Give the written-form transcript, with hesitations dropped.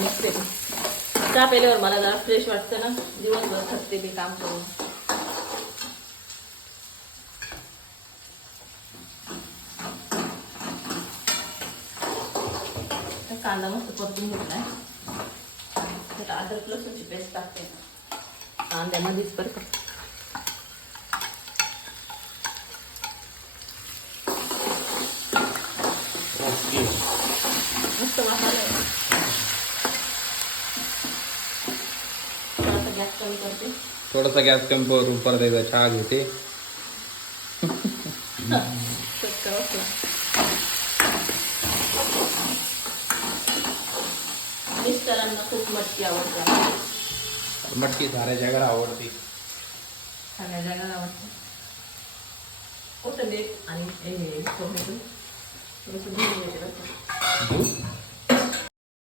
निघते चहा पेल्यावर मला जरा फ्रेश वाटतं ना, दिवसभर थकते मी काम करून. कांदा मस्त परतून घेतलाय. तर अद्रक लसूणची पेस्ट टाकते कांद्यामध्येच बरं का. मस्त मसाला आहे. थोडासा गॅस कमी करते. थोडासा गॅस कमी करून परत एकदा चहा घेते. मिस्टरांना खूप मटकी आवडते. मटकी साऱ्या जगाला आवडते. सगळ्या जगाला आवडते. कोथिंबीर आणि टोमॅटो थोडंसं घेऊन घेते.